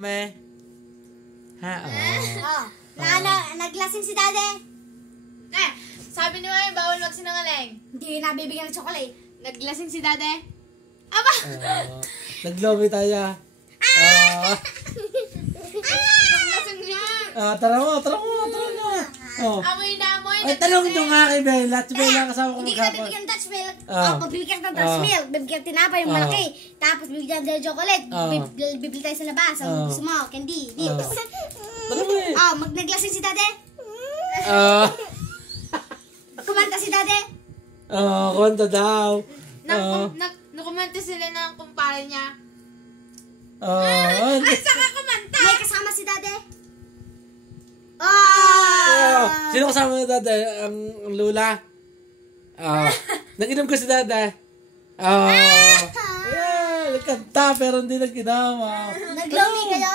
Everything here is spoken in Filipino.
Me. Ha? Oh. Naglasing si Daddy. Sabi ni Mami, bawal magsinungaling. Hindi nabibigyan ng chocolate. Naglasing si Daddy. Aba! Naglobi tayo. Naglasing niya. Tara mo. Amoy na amoy. Ay, tanong nyo nga kay Bella. Si Bella kasama ko Hindi magkapon. ka bibigyan ng Dutch milk. Bibigyan ka ng Dutch milk. Bibigyan tinapay yung malaki. Tapos bibigyan ng chocolate. Bibili tayo sa labas. Ang gusto mo, candy. Tara mo eh. Naglasing si Daddy. Kumanta si Daddy. Kumanta daw. Nakumanta sila ng kumpare niya. Ay, saka kumanta! May kasama si Daddy. Sino kasama ni Dada? Ang lula? Nag-inom ko si Dada. Nagkanta pero hindi nagkinawa. Nag-lomi kayo?